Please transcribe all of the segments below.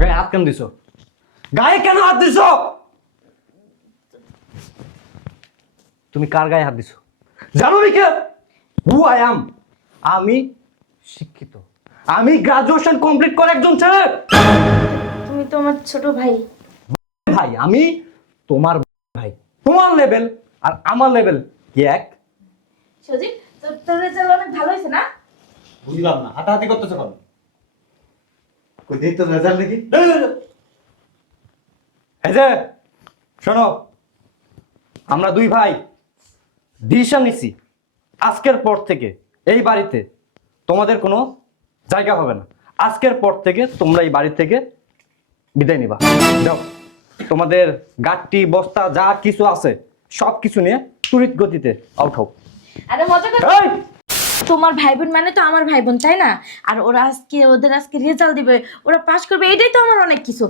গায়ে হাত কেন দিছো? গায়ে কেন হাত দিছো? তুমি কার গায়ে হাত দিছো জানো নি কে? Who I am. আমি শিক্ষিত, আমি গ্রাজুয়েশন কমপ্লিট করে একজন ছেলে। তুমি তো আমার ছোট ভাই। ভাই আমি তোমার ভাই। তোমার লেভেল আর আমার লেভেল কি এক? সজীব, তোর রেজাল্ট অনেক ভালো হয়েছে না? বুঝলাম না, হাতাহাতি করতেছো কেন? কই দেখ তো রেজাল্ট দেখি। এই যে শোনো, আমরা দুই ভাই ডিসিশন নিছি, আজকের পর থেকে এই বাড়িতে তোমাদের কোনো জায়গা হবে না। আজকের পর থেকে তোমরা এই বাড়ি থেকে বিদায় নিবা। যাও, তোমাদের গাট্টি বস্তা যা কিছু আছে সব কিছু নিয়ে তড়িৎ গতিতে আউট হও। আরে মজা কর। এই! তোমার ভাই বোন মানে তো আমার ভাই বোন, তাই না? আর ওদের আজকে রেজাল্ট দিবে, ওরা পাস করবে, এটাই তো আমার অনেক কিছু।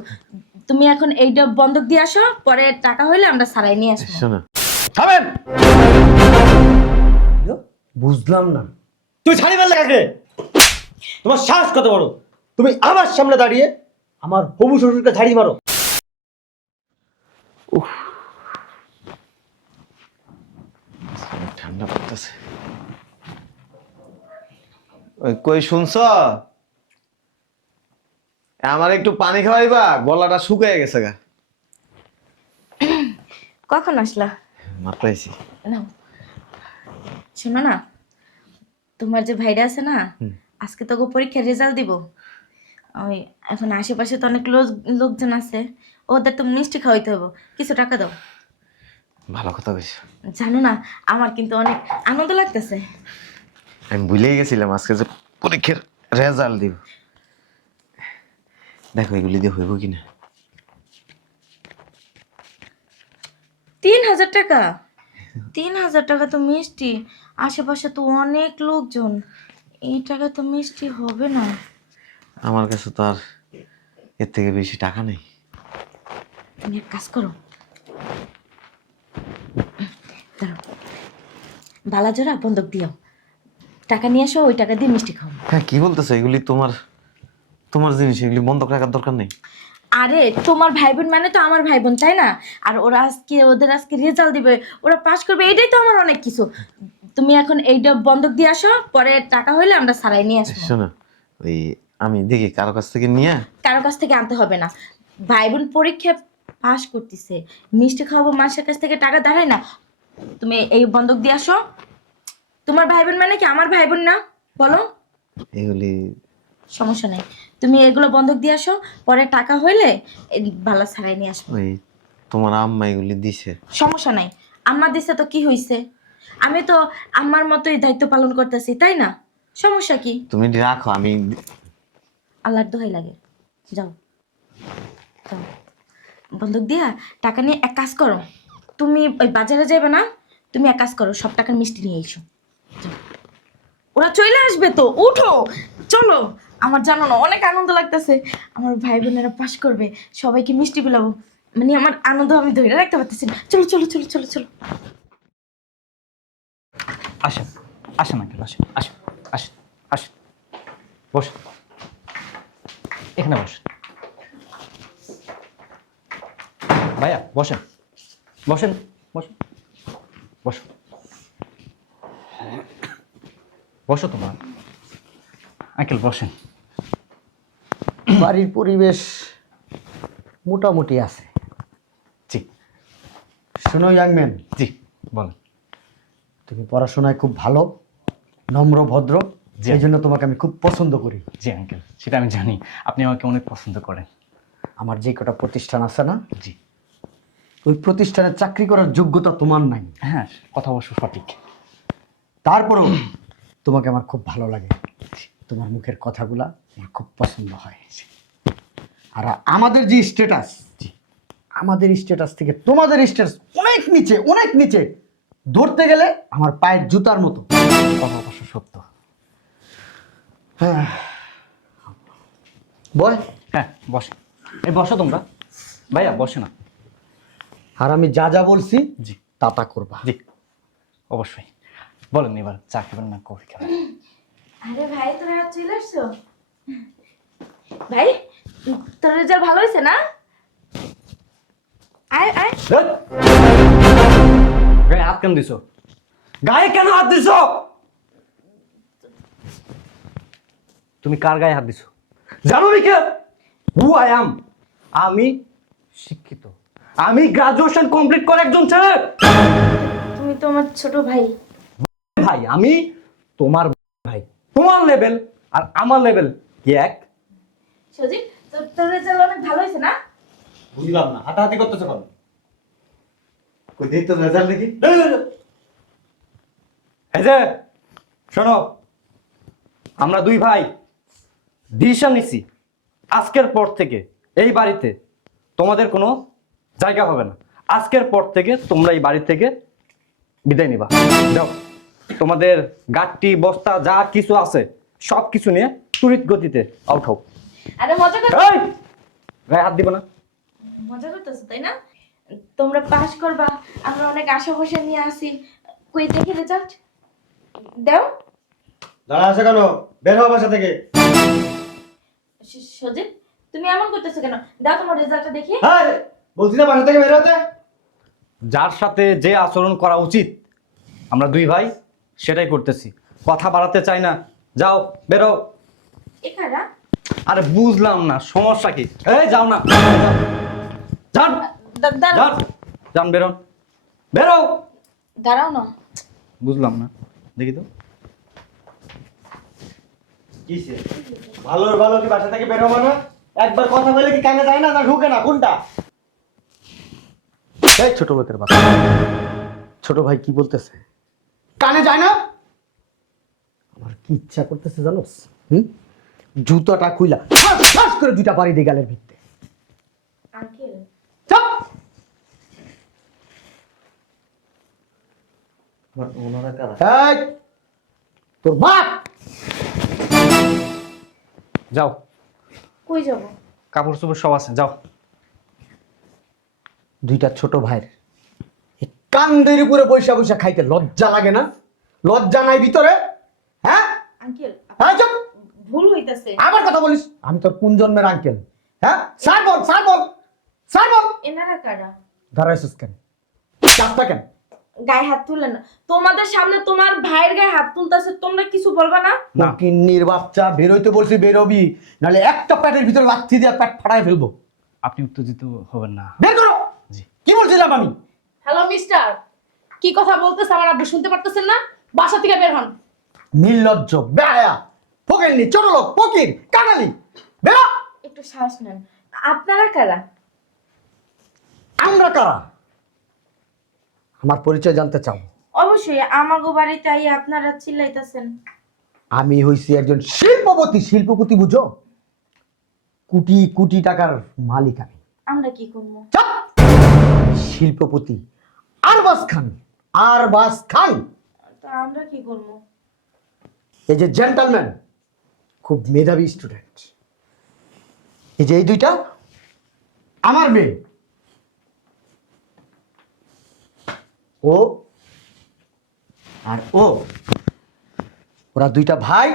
তুমি এখন এইটা বন্ধক দিয়ে আসো, পরে টাকা হইলে আমরা সারাই নিয়ে আসবো। শোনো, থামেন। বুঝলাম না তুই ছাড়ি মারলে কাকে? তোমার সাহস কত বড়? তুমি আমার সামনে দাঁড়িয়ে আমার হবু শ্বশুরকে ছাড়ি মারো? ঠান্ডা পড়তেছে। ওই কই শুনছ? আমার একটু পানি খাওয়াইবা, গলাটা শুকিয়ে গেছে গা। কখন আসলা? মাত্র আইছি। নাও, শোনো না, তোমার যে ভাইরা আছে না, আজকে তোকে পরীক্ষার রেজাল্ট দিব। ওই এখন আশেপাশে তো অনেক লোকজন আছে, ওদের তো মিষ্টি খাওয়াইতে হবে, কিছু টাকা দাও। ভালো কথা কইছ। জানো না, আমার কিন্তু অনেক আনন্দ লাগতেছে। আমি ভুলেই গেছিলাম আজকে যে পরীক্ষার রেজাল্ট দিব। দেখো এগুলি দিয়ে হইব কিনা। 3,000 টাকা? 3,000 টাকা তো মিষ্টি, আশেপাশে তো অনেক লোকজন, এই টাকা তো মিষ্টি হবে না। আমার কাছে তো আর এর থেকে বেশি টাকা নেই। তুমি এক কাজ করো, দাঁড়াও, বালাজোড়া বন্ধক দিও, টাকা নিয়ে আসো, ওই টাকা দিয়ে মিষ্টি খাও। হ্যাঁ, কি বলতেছো? এগুলি তোমার তোমার জিনিস, এগুলি বন্ধক রাখার দরকার নেই। আরে তোমার ভাই বোন মানে তো আমার ভাই বোন, তাই না? আর ওদের আজকে রেজাল্ট দিবে, ওরা পাস করবে, এটাই তো আমার অনেক কিছু। তুমি এখন এইটা বন্ধক দিয়ে আসো, পরে টাকা হইলে আমরা সারাই নিয়ে আসবো। শোনো, ওই আমি দেখি কারো কাছ থেকে নিয়ে। কারো কাছ থেকে আনতে হবে না, ভাই বোন পরীক্ষা পাস করতেছে, মিষ্টি খাওয়াবো, মাসের কাছ থেকে টাকা দাঁড়ায় না। তুমি এই বন্ধক দিয়ে আসো। তোমার ভাই বোন মানে কি আমার ভাই বোন না, বলো? এগুলি সমস্যা নেই, তুমি এগুলো বন্ধক দিয়ে আসো, পরে টাকা হইলে এই বালা ছাড়াই নিয়ে আসবো। ওই তোমার আম্মা এগুলি দিছে। সমস্যা নাই, আম্মা দিছে তো কি হইছে, আমি তো আম্মার মতোই দায়িত্ব পালন করতেছি, তাই না? সমস্যা কি? তুমি রাখো, আমি আল্লাহর দোহাই লাগে, যাও যাও, বন্ধক দিয়া টাকা নিয়ে এক কাজ করো, তুমি ওই বাজারে যাবে না, তুমি এক কাজ করো, সব টাকার মিষ্টি নিয়ে এসো। যাও। ওরা চলে আসবে তো, উঠো, চলো। আমার জানো না অনেক আনন্দ লাগতেছে, আমার ভাই বোনেরা পাস করবে, সবাইকে মিষ্টি বিলাবো, মানে আমার আনন্দ আমি ধরে রাখতে পারতেছি না। চলো চলো চলো চলো চলো। আসেন, আসেন আঙ্কেল, আসেন, আসেন, আসেন, আসেন, বসেন, এখানে বসেন। ভাইয়া বসেন, বসেন, বসেন, বসো, বসো তোমার। আঙ্কেল বসেন। বাড়ির পরিবেশ মোটামুটি আছে। জি, শোনো ইয়াংম্যান, জি, বলেন। তুমি পড়াশোনায় খুব ভালো, নম্র ভদ্র, জি। এই জন্য তোমাকে আমি খুব পছন্দ করি। জি আঙ্কেল, সেটা আমি জানি, আপনি আমাকে অনেক পছন্দ করেন। আমার যে কটা প্রতিষ্ঠান আছে না, জি, ওই প্রতিষ্ঠানে চাকরি করার যোগ্যতা তোমার নাই, হ্যাঁ, কথা অবশ্য সঠিক। তারপরেও তোমাকে আমার খুব ভালো লাগে, তোমার মুখের কথাগুলা আমার খুব পছন্দ হয়। আর আমাদের যে স্ট্যাটাস, আমাদের স্ট্যাটাস থেকে তোমাদের স্ট্যাটাস অনেক নিচে, অনেক নিচে, ধরতে গেলে আমার পায়ের জুতার মতো। কথা অবশ্য সত্য। হ্যাঁ, বয়। হ্যাঁ, বসে, এই বসো তোমরা, ভাইয়া বসে না। আর আমি যা যা বলছি জি, তা তা করবা। জি, অবশ্যই। বলেন এবার চা খাবেন না কফি খাবেন? আরে ভাই, তোরা চলে আসছো, ভাই তোর রেজাল্ট ভালো হয়েছে না? আয় আয়। ধ্যাৎ। গায়ে হাত কেন দিছো? গায়ে কেন হাত দিছো? তুমি কার গায়ে হাত দিছো জানো নি কে? Who I am. আমি শিক্ষিত, আমি গ্রাজুয়েশন কমপ্লিট করে একজন ছেলে। তুমি তো আমার ছোট ভাই। ভাই আমি তোমার ভাই, তোমার লেভেল আর আমার লেভেল কি এক? সজীব তোর রেজাল্ট অনেক ভালো হয়েছে না? বুঝলাম না, হাতাহাতি করতেছো কেন? কই দেখি তো রেজাল্ট দেখি। এই যে শোনো, আমরা দুই ভাই ডিসিশন নিছি, আজকের পর থেকে এই বাড়িতে তোমাদের কোনো জায়গা হবে না। আজকের পর থেকে তোমরা এই বাড়ি থেকে বিদায় নিবা। যাও, তোমাদের গাট্টি বস্তা যা কিছু আছে সব কিছু নিয়ে তড়িৎ গতিতে আউট হোক। আরে মজা কর। এই, গায়ে হাত দিব না। মজা করতেছো তাই না? তোমরা পাস করবা, আমরা অনেক আশা ভরসা নিয়ে আসি। কই দেখি রেজাল্ট দাও। দাঁড়া আছে কেন? বের হও বাসা থেকে। সজীব তুমি এমন করতেছো কেন? দাও তোমার রেজাল্টটা দেখি। হ্যাঁ, বলছি না বাসা থেকে বের হতে। যার সাথে যে আচরণ করা উচিত আমরা দুই ভাই সেটাই করতেছি, কথা বাড়াতে চাই না। যাও, বেরো। এখানা আরে বুঝলাম না সমস্যা কি? এই যাও না, যান যান যান, বেরোন, বেরো। দাঁড়াও না। বুঝলাম না, দেখি তো। কিসে? ভালোর ভালো কি বাসা থেকে বের হবো না? একবার কথা বলে কি কানে যায় না, না ঢুকে না, কোনটা? এই ছোট লোকের বাচ্চা, ছোট ভাই কি বলতেছে কানে যায় না? আমার কি ইচ্ছা করতেছে জানোস? জুতাটা খুইলা ঠাস ঠাস করে দুইটা বাড়ি দিয়ে গালের ভিত্তে। আঙ্কেল চাপ। ওনারা কারা? এই, তোর বাপ। যাও, কই যাব? কাপড় চোপড় সব আছে, যাও। দুইটা ছোট ভাইয়ের এই কান্দের উপরে বৈশা বৈশা খাইতে লজ্জা লাগে না? লজ্জা নাই ভিতরে? হ্যাঁ আঙ্কেল হ্যাঁ, চুপ। ভুল হইতাছে। আবার কথা বলিস? আমি তোর কোন জন্মের আঙ্কেল? হ্যাঁ, স্যার বল, স্যার বল, স্যার বল। এনারা কারা? দাঁড়াইছিস কেন? চাপটা কেন? গায়ে হাত তুলে না। তোমাদের সামনে তোমার ভাইয়ের গায়ে হাত তুলতেছে, তোমরা কিছু বলবা না? না। কিন্নির বাচ্চা, বেরোইতে বলছি বেরোবি, নাহলে একটা প্যাটের ভিতরে লাথি দিয়ে প্যাট ফাটাই ফেলবো। আপনি উত্তেজিত হবেন না। বের করো। জি। কি বলছিলাম আমি? হ্যালো মিস্টার, কি কথা বলতেছে আমার আব্বু শুনতে পারতেছেন না? বাসা থেকে বের হন। নির্লজ্জ, বেহায়া, ফকিন্নি, ছোট লোক, ফকির, কাঙালি, বেরো। একটু শ্বাস নেন। আপনারা কারা? আমরা কারা? আমার পরিচয় জানতে চাও? অবশ্যই আমাগো বাড়িতে আই আপনারা চিল্লাইতেছেন। আমি হইছি একজন শিল্পপতি। শিল্পপতি বুঝো? কোটি কোটি টাকার মালিক আমি। আমরা কি করবো? চাপ। শিল্পপতি আরবাজ খান, আরবাজ খান। তা আমরা কি করবো? এই যে জেন্টলম্যান, খুব মেধাবী স্টুডেন্ট। এই যে এই দুইটা আমার মেয়ে, ও আর ও, ওরা দুইটা ভাই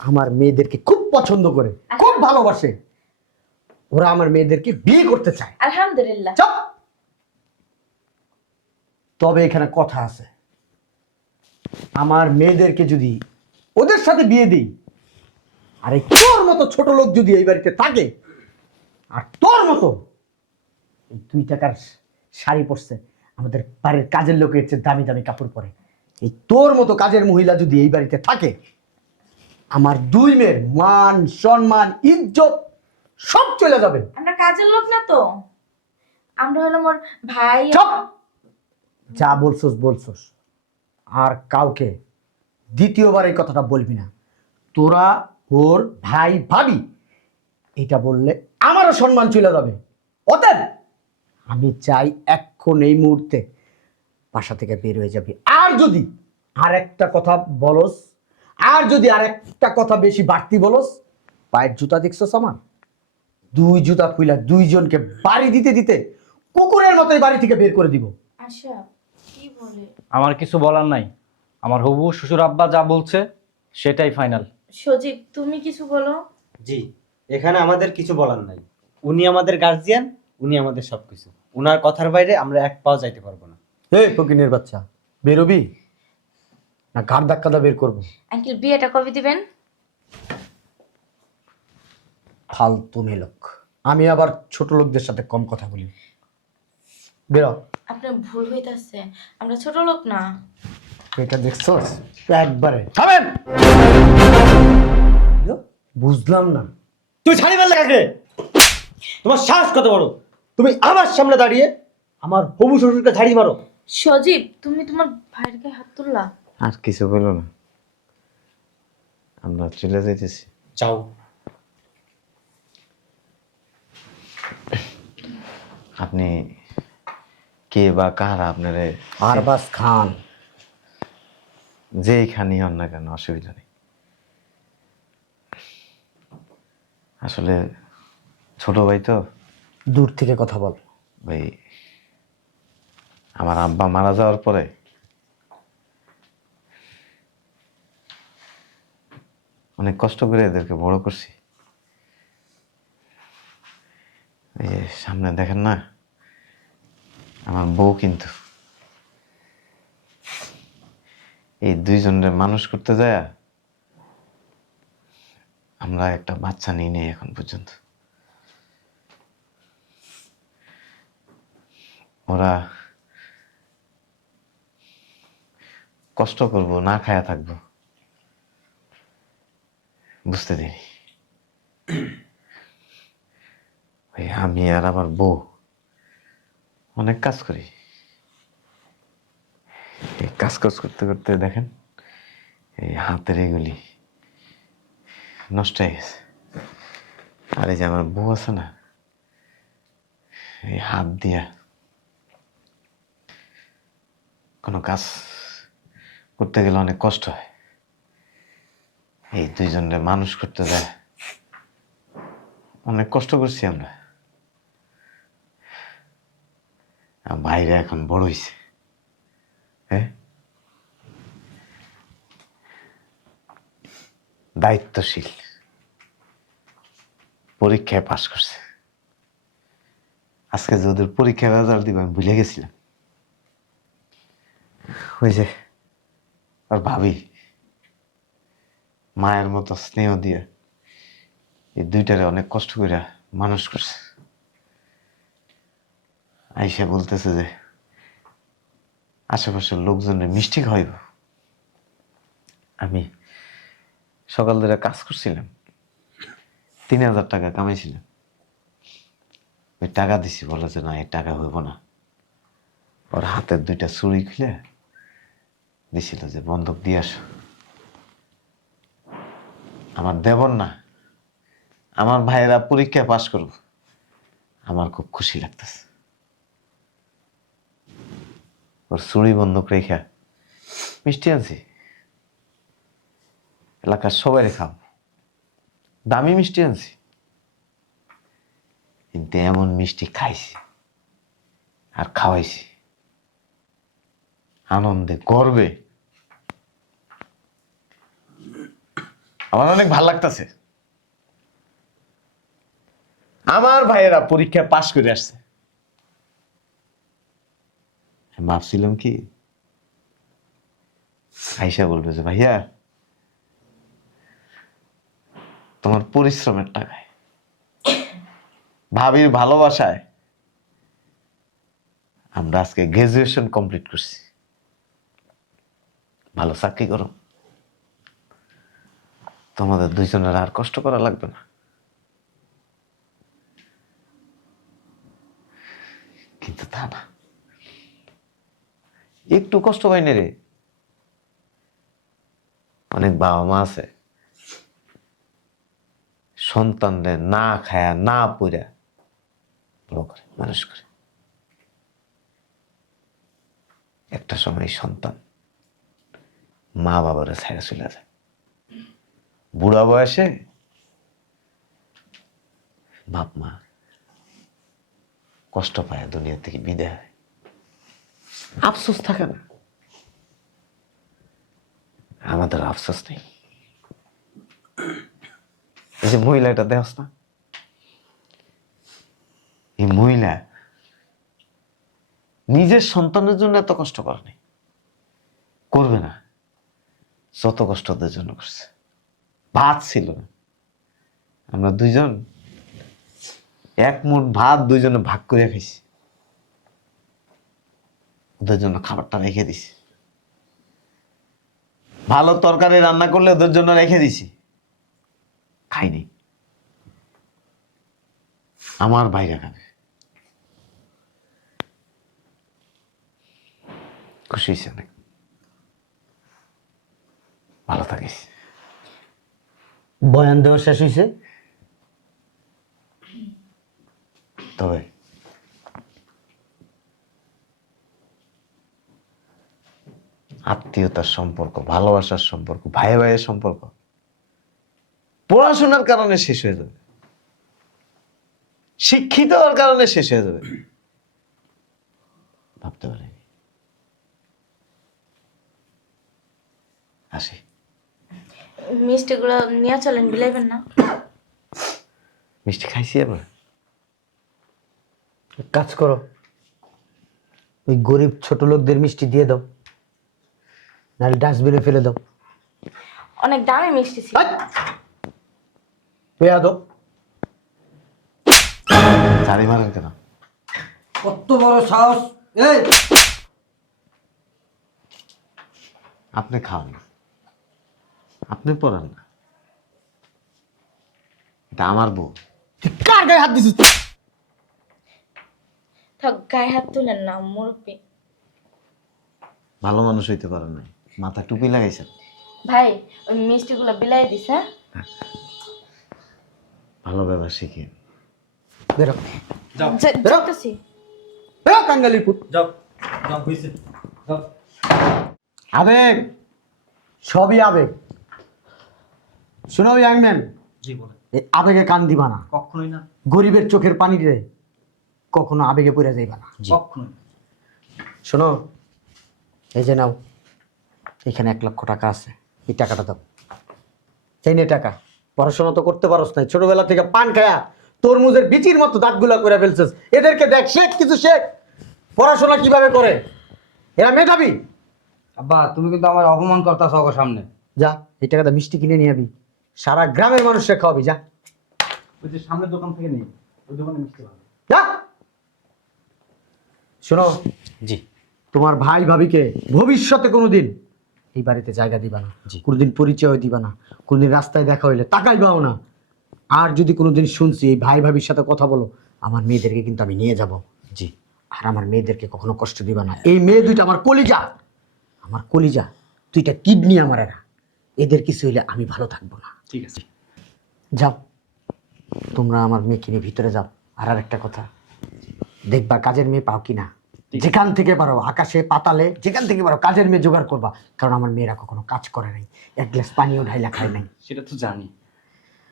আমার মেয়েদেরকে খুব পছন্দ করে, খুব ভালোবাসে। ওরা আমার মেয়েদেরকে বিয়ে করতে চায়। আলহামদুলিল্লাহ। চুপ। তবে এখানে কথা আছে, আমার মেয়েদেরকে যদি ওদের সাথে বিয়ে দিই, আর এই তোর মতো ছোট লোক যদি এই বাড়িতে থাকে, আর তোর মতো এই 2 টাকার শাড়ি পরছে, আমাদের বাড়ির কাজের লোকের চেয়ে দামি দামি কাপড় পরে, এই তোর মতো কাজের মহিলা যদি এই বাড়িতে থাকে, আমার 2 মেয়ের মান সম্মান ইজ্জত সব চলে যাবে। আমরা কাজের লোক না তো, আমরা হলো মোর ভাই। চুপ। যা বলছস বলছস, আর কাউকে দ্বিতীয়বার এই কথাটা বলবি না। তোরা ওর ভাই ভাবি, এটা বললে আমারও সম্মান চলে যাবে। অতএব আমি চাই এখন এই মুহূর্তে বাসা থেকে বের হয়ে যাবি। আর যদি আরেকটা কথা বলস, আর যদি আরেকটা কথা বেশি বাড়তি বলস, পায়ের জুতা দেখছস আমার, 2 জুতা খুইলা 2 জনকে বাড়ি দিতে দিতে কুকুরের মতো এই বাড়ি থেকে বের করে দিব। আচ্ছা কি বলে? আমার কিছু বলার নাই, আমার হবু শ্বশুর আব্বা যা বলছে সেটাই ফাইনাল। সজীব তুমি কিছু বলো। জি, এখানে আমাদের কিছু বলার নাই। উনি আমাদের গার্জিয়ান, উনি আমাদের সবকিছু। উনার কথার বাইরে আমরা এক পাও যাইতে পারবো না। এই ফকিনের বাচ্চা, বেরোবি না ঘাড় ধাক্কা বের করবো? আঙ্কেল বিয়েটা কবে দিবেন? ফালতু মেলোক। আমি আবার ছোট লোকদের সাথে কম কথা বলি। বেরো। আপনার ভুল হইতাছে, আমরা ছোট লোক না। এটা দেখছস একবারে থামেন। বুঝলাম না। তুই ছাড়ি মারলে কাকে? তোমার সাহস কত বড়? তুমি আমার সামনে দাঁড়িয়ে আমার হবু শ্বশুরকে ঝাড়ি মারো? সজীব, তুমি তোমার ভাইয়ের গায়ে হাত তুললা? আর কিছু বলো না, আমরা চলে যাইতেছি। যাও। আপনি কে বা কারা? আপনারে আরবাজ খান। যেইখানে হন না কেন অসুবিধা নেই। আসলে ছোট ভাই তো, দূর থেকে কথা বল। ভাই আমার আব্বা মারা যাওয়ার পরে অনেক কষ্ট করে এদেরকে বড় করছি। এই যে সামনে দেখেন না, আমার বউ কিন্তু এই দুইজনের মানুষ করতে যায় আমরা একটা বাচ্চা নিয়ে নেই এখন পর্যন্ত। ওরা কষ্ট করব, না খায়া থাকবো, বুঝতে দিনি। ওই আমি আর আমার বউ অনেক কাজ করি। এই কাজ করতে করতে দেখেন এই হাতের এগুলি নষ্ট হয়ে গেছে। আর এই যে আমার বউ আছে না, এই হাত দিয়া কোনো কাজ করতে গেলে অনেক কষ্ট হয়। এই দুইজনের মানুষ করতে যায় অনেক কষ্ট করছি আমরা। আর ভাইরা এখন বড় হয়েছে, হ্যাঁ, দায়িত্বশীল, পরীক্ষায় পাশ করছে। আজকে যে ওদের পরীক্ষার রেজাল্ট দিব আমি ভুলে গেছিলাম। ওই যে আর ভাবি মায়ের মতো স্নেহ দিয়ে এই দুইটারে অনেক কষ্ট করে মানুষ করছে। আইসা বলতেছে যে আশেপাশের লোকজনের মিষ্টি খাওয়াইব। আমি সকাল ধরে কাজ করছিলাম, 3000 টাকা কামাইছিলাম। ওই টাকা দিছি, বলে যে না এই টাকা হইব না। ওর হাতের 2টা চুড়ি খুলে দিছিল যে বন্ধক দিয়ে আসো। আমার দেবর না, আমার ভাইয়েরা পরীক্ষায় পাশ করব, আমার খুব খুশি লাগতেছে। ওর চুড়ি বন্ধক রেখা মিষ্টি আনছি, এলাকার সবাই খাব, দামি মিষ্টি আনছি। কিন্তু এমন মিষ্টি খাইছি আর খাওয়াইছি আনন্দে গর্বে, আমার অনেক ভাল লাগতেছে। আমার ভাইয়েরা পরীক্ষায় পাশ করে আসছে। ভাবছিলাম কি আইসা বলবে যে ভাইয়া তোমার পরিশ্রমের টাকায়, ভাবির ভালোবাসায় আমরা আজকে গ্রাজুয়েশন কমপ্লিট করছি, ভালো চাকরি করো, তোমাদের দুইজনের আর কষ্ট করা লাগবে না। কিন্তু তা না, একটু কষ্ট পাইনি রে। অনেক বাবা মা আছে সন্তানদের না খায়া না পইরা বড় করে মানুষ করে। একটা সময় সন্তান মা বাবারা ছেড়ে চলে যায়, বুড়া বয়সে বাপ মা কষ্ট পায়, দুনিয়া থেকে বিদায় হয়, আফসোস থাকে না। আমাদের আফসোস নেই। এই যে মহিলাটা দেখছ না, নিজের সন্তানের জন্য এত কষ্ট করে নাই, করবে না। যত কষ্ট ওদের জন্য করছে। ভাত ছিল না, আমরা দুইজন এক মুঠ ভাত দুইজনে ভাগ করে খাইছি, ওদের জন্য খাবারটা রেখে দিছি। ভালো তরকারি রান্না করলে ওদের জন্য রেখে দিছি, খাইনি। আমার বাইরে খাবে। খুশি হয়েছে অনেক। ভালো থাকিস। বয়ান দেওয়া শেষ হয়েছে? তবে আত্মীয়তার সম্পর্ক, ভালোবাসার সম্পর্ক, ভাই ভাইয়ের সম্পর্ক পড়াশোনার কারণে শেষ হয়ে যাবে, শিক্ষিত হওয়ার কারণে শেষ হয়ে যাবে, ভাবতে পারিনি। আসি। মিষ্টিগুলো নিয়ে চলেন, বিলাইবেন না। মিষ্টি খাইছি আবার। এক কাজ করো, ওই গরিব ছোট লোকদের মিষ্টি দিয়ে দাও, নাহলে ডাস্টবিনে ফেলে দাও। অনেক দামি মিষ্টি ছিল। পেয়া দাও। চারি মারেন কেন? কত বড় সাহস! এই আপনি খাওয়ান না, আপনি পড়ান না, এটা আমার বউ। তুই কার গায়ে হাত দিছিস? থাক, গায়ে হাত তুলেন না মুরব্বী। ভালো মানুষ হইতে পারেন নাই, মাথা টুপি লাগাইছেন। ভাই, ওই মিষ্টিগুলো বিলাই দিস, হ্যাঁ? ভালো ব্যবহার শিখিয়ে। বেরো যেতেছি। বেরো কাঙ্গালির পুত। যাও যাও, হয়েছে, যাও। আবেগ, সবই আবেগ। শোনো ইয়াং ম্যান, জি বলেন। এই আবেগে কান দিবা না। কখনোই না, গরিবের চোখের পানি রে কখনো আবেগে পড়ে যাইবা না। কখনোই না। শোনো, এই যে নাও, এখানে 1 লক্ষ টাকা আছে, এই টাকাটা দাও। এই নে টাকা। পড়াশোনা তো করতে পারোস না, ছোটবেলা থেকে পান খায়া তরমুজের বিচির মতো দাঁতগুলা করে ফেলছিস। এদেরকে দেখ, শেখ কিছু শেখ, পড়াশোনা কিভাবে করে। এরা মেধাবী। আব্বা, তুমি কিন্তু আমার অপমান করতেছ ওর সামনে। যা, এই টাকাটা মিষ্টি কিনে নিয়ে আবি, সারা গ্রামের মানুষকে খাওয়াবি। যা ওই যে সামনের দোকান থেকে নেই, ওই দোকানে মিষ্টি পাবে। যা। শোনো, জি। তোমার ভাই ভাবিকে ভবিষ্যতে কোনোদিন এই বাড়িতে জায়গা দিবা না, কোনোদিন পরিচয় দিবা না, কোনোদিন রাস্তায় দেখা হইলে তাকাইবাও না। আর যদি কোনোদিন শুনছি এই ভাই ভাবির সাথে কথা বলো, আমার মেয়েদেরকে কিন্তু আমি নিয়ে যাব। জি। আর আমার মেয়েদেরকে কখনো কষ্ট দিবা না। এই মেয়ে দুইটা আমার কলিজা, আমার কলিজা, দুইটা কিডনি আমার। এরা, এদের কিছু হইলে আমি ভালো থাকবো না। ঠিক আছে। যাও, তোমরা আমার মেয়েকে নিয়ে ভিতরে যাও। আর আরেকটা কথা, দেখবা কাজের মেয়ে পাও কিনা। যেখান থেকে পারো, আকাশে পাতালে যেখান থেকে পারো কাজের মেয়ে জোগাড় করবা। কারণ আমার মেয়েরা কখনো কাজ করে নাই, 1 গ্লাস পানিও ঢাইলা খায় নাই। সেটা তো জানি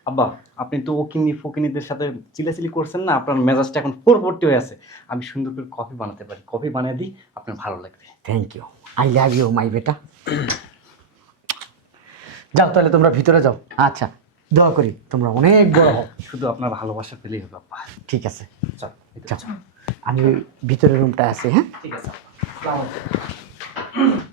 আব্বা, আপনি তো ওকিনি ফকিনিদের সাথে চিলাচিলি করছেন না, আপনার মেজাজটা এখন পরবর্তী হয়ে আছে। আমি সুন্দর করে কফি বানাতে পারি, কফি বানিয়ে দিই, আপনার ভালো লাগবে। Thank you, I love you my বেটা। যাও তাহলে তোমরা ভিতরে যাও। আচ্ছা, দোয়া করি তোমরা অনেক বড় হও। শুধু আপনার ভালোবাসা পেলেই হবে আব্বা। ঠিক আছে, চল, ভিতরে যাও। চল। আমি ওই ভিতরের রুমটা আছি। হ্যাঁ, ঠিক আছে আব্বা। আসসালামু আলাইকুম।